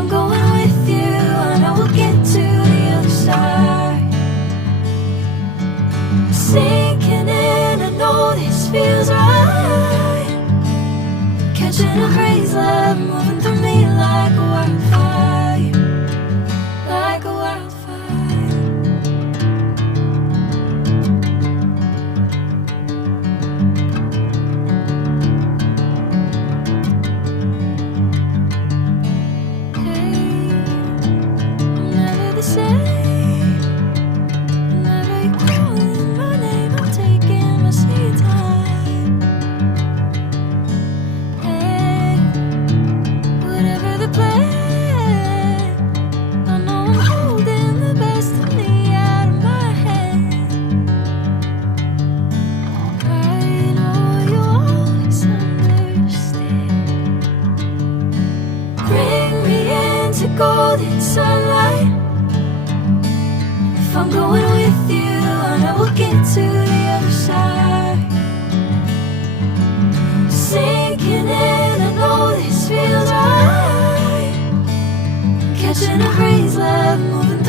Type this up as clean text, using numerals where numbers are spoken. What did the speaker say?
I'm going with you, I know we'll get to the other side. Sinking in, I know this feels right. Catching a crazy love moving through me like a wildfire, like a wildfire. Hey, I'm never the same. Whenever you're calling my name, I'm taking my sweet time. Hey, whatever the plan, I know I'm holding the best of me out of my hand. I know you always understand. Bring me into golden sunlight. If I'm going with you, I know we'll get to the other side. Sinking in, I know this feels right. Catching a crazy love moving through